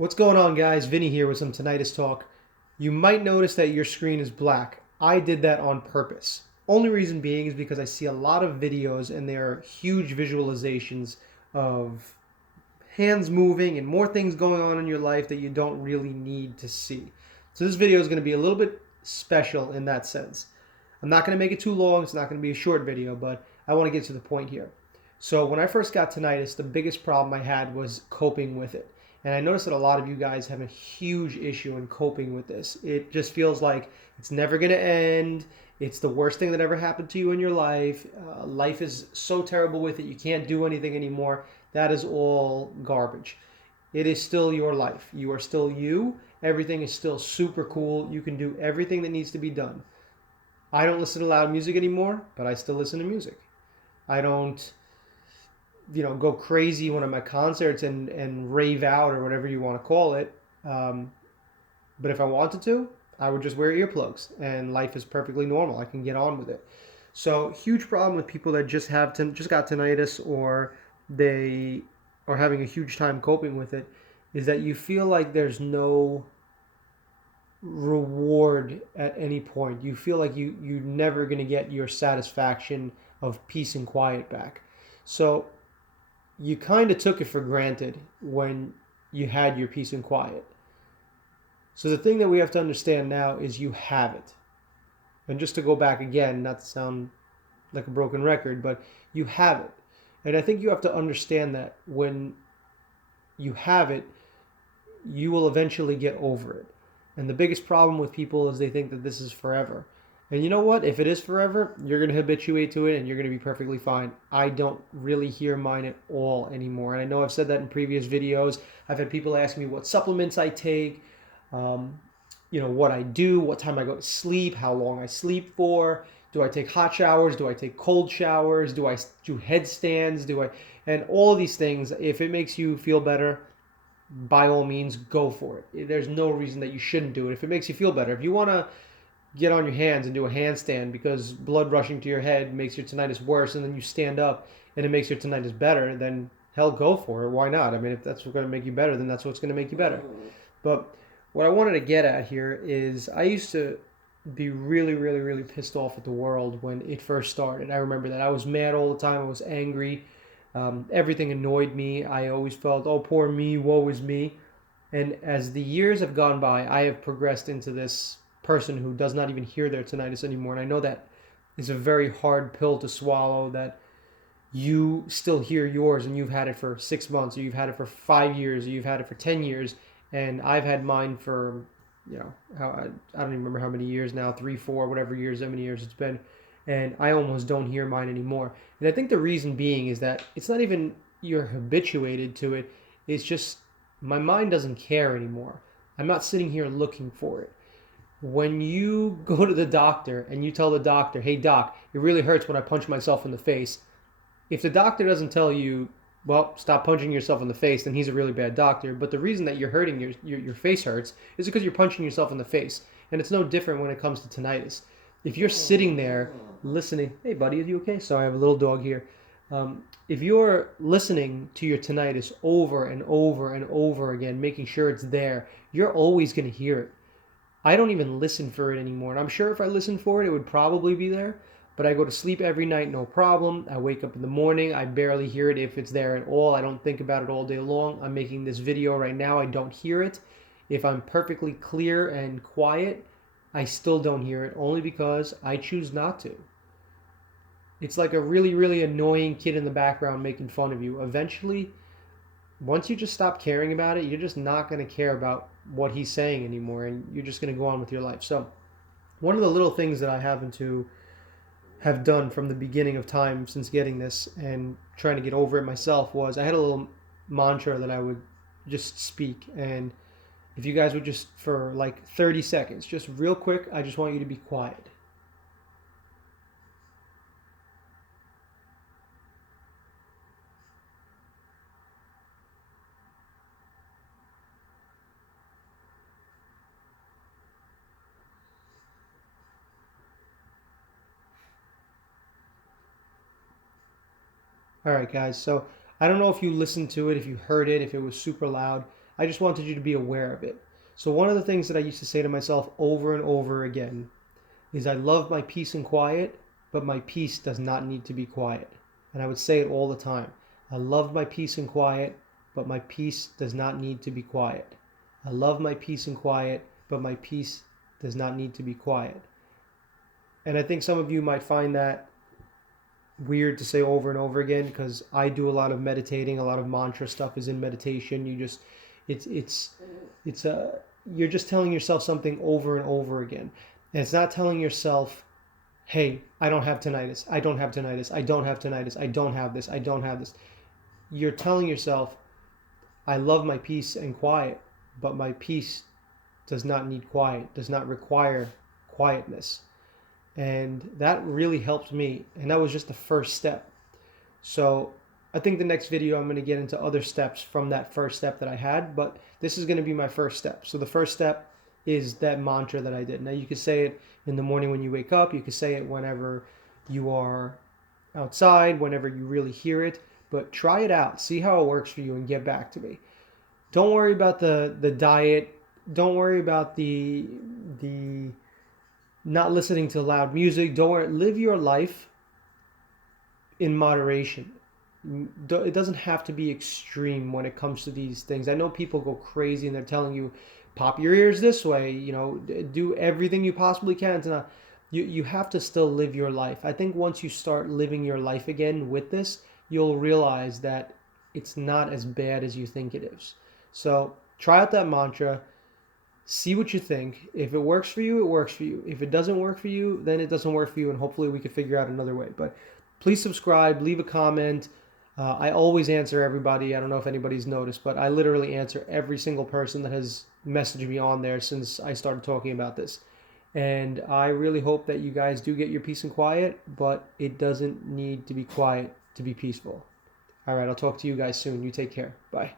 What's going on, guys? Vinny here with some tinnitus talk. You might notice that your screen is black. I did that on purpose. Only reason being is because I see a lot of videos and there are huge visualizations of hands moving and more things going on in your life that you don't really need to see. So this video is going to be a little bit special in that sense. I'm not going to make it too long. It's not going to be a short video, but I want to get to the point here. So when I first got tinnitus, the biggest problem I had was coping with it. And I noticed that a lot of you guys have a huge issue in coping with this. It just feels like it's never going to end. It's the worst thing that ever happened to you in your life. Life is so terrible with it. You can't do anything anymore. That is all garbage. It is still your life. You are still you. Everything is still super cool. You can do everything that needs to be done. I don't listen to loud music anymore, but I still listen to music. I don't, go crazy when I'm at concerts and rave out or whatever you want to call it. Um, but if I wanted to, I would just wear earplugs and life is perfectly normal. I can get on with it. So huge problem with people that just got tinnitus or they are having a huge time coping with it is that you feel like there's no reward at any point. You feel like you're never going to get your satisfaction of peace and quiet back. So you kind of took it for granted when you had your peace and quiet. So the thing that we have to understand now is you have it. And just to go back again, not to sound like a broken record, but you have it. And I think you have to understand that when you have it, you will eventually get over it. And the biggest problem with people is they think that this is forever. And you know what? If it is forever, you're going to habituate to it and you're going to be perfectly fine. I don't really hear mine at all anymore. And I know I've said that in previous videos. I've had people ask me what supplements I take, um, what I do, what time I go to sleep, how long I sleep for. Do I take hot showers? Do I take cold showers? Do I do headstands? And all of these things, if it makes you feel better, by all means, go for it. There's no reason that you shouldn't do it. If it makes you feel better, if you want to get on your hands and do a handstand because blood rushing to your head makes your tinnitus worse, and then you stand up and it makes your tinnitus better, then hell, go for it. Why not? I mean, if that's what's going to make you better, then that's what's going to make you better. But what I wanted to get at here is I used to be really, really, really pissed off at the world when it first started. I remember that I was mad all the time. I was angry. Everything annoyed me. I always felt, oh, poor me, woe is me. And as the years have gone by, I have progressed into this person who does not even hear their tinnitus anymore. And I know that is a very hard pill to swallow, that you still hear yours and you've had it for 6 months, or you've had it for 5 years, or you've had it for 10 years. And I've had mine for, I don't even remember how many years now, 3, 4, whatever years, how many years it's been. And I almost don't hear mine anymore. And I think the reason being is that it's not even you're habituated to it. It's just my mind doesn't care anymore. I'm not sitting here looking for it. When you go to the doctor and you tell the doctor, hey, doc, it really hurts when I punch myself in the face. If the doctor doesn't tell you, well, stop punching yourself in the face, then he's a really bad doctor. But the reason that you're hurting, your face hurts, is because you're punching yourself in the face. And it's no different when it comes to tinnitus. If you're sitting there listening, hey, buddy, are you okay? Sorry, I have a little dog here. If you're listening to your tinnitus over and over and over again, making sure it's there, you're always going to hear it. I don't even listen for it anymore. And I'm sure if I listened for it, it would probably be there. But I go to sleep every night, no problem. I wake up in the morning. I barely hear it if it's there at all. I don't think about it all day long. I'm making this video right now. I don't hear it. If I'm perfectly clear and quiet, I still don't hear it, only because I choose not to. It's like a really, really annoying kid in the background making fun of you. Eventually, once you just stop caring about it, you're just not going to care about what he's saying anymore, and you're just going to go on with your life. So one of the little things that I happen to have done from the beginning of time since getting this and trying to get over it myself was I had a little mantra that I would just speak. And if you guys would just, for like 30 seconds, just real quick, I just want you to be quiet. All right, guys. So I don't know if you listened to it, if you heard it, if it was super loud. I just wanted you to be aware of it. So one of the things that I used to say to myself over and over again is I love my peace and quiet, but my peace does not need to be quiet. And I would say it all the time. I love my peace and quiet, but my peace does not need to be quiet. I love my peace and quiet, but my peace does not need to be quiet. And I think some of you might find that weird to say over and over again, because I do a lot of meditating, a lot of mantra stuff is in meditation. It's you're just telling yourself something over and over again. And it's not telling yourself, hey, I don't have tinnitus, I don't have tinnitus, I don't have tinnitus, I don't have this, I don't have this. You're telling yourself, I love my peace and quiet, but my peace does not need quiet, does not require quietness. And that really helped me. And that was just the first step. So I think the next video I'm going to get into other steps from that first step that I had, but this is going to be my first step. So the first step is that mantra that I did. Now you can say it in the morning when you wake up, you can say it whenever you are outside, whenever you really hear it, but try it out, see how it works for you, and get back to me. Don't worry about the diet, don't worry about the not listening to loud music. Don't worry, live your life in moderation. It doesn't have to be extreme when it comes to these things. I know people go crazy and they're telling you, pop your ears this way, do everything you possibly can to not. You have to still live your life. I think once you start living your life again with this, you'll realize that it's not as bad as you think it is. So try out that mantra. See what you think. If it works for you, it works for you. If it doesn't work for you, then it doesn't work for you, and hopefully we can figure out another way. But please subscribe, leave a comment. I always answer everybody. I don't know if anybody's noticed, but I literally answer every single person that has messaged me on there since I started talking about this. And I really hope that you guys do get your peace and quiet, but it doesn't need to be quiet to be peaceful. All right, I'll talk to you guys soon. You take care. Bye.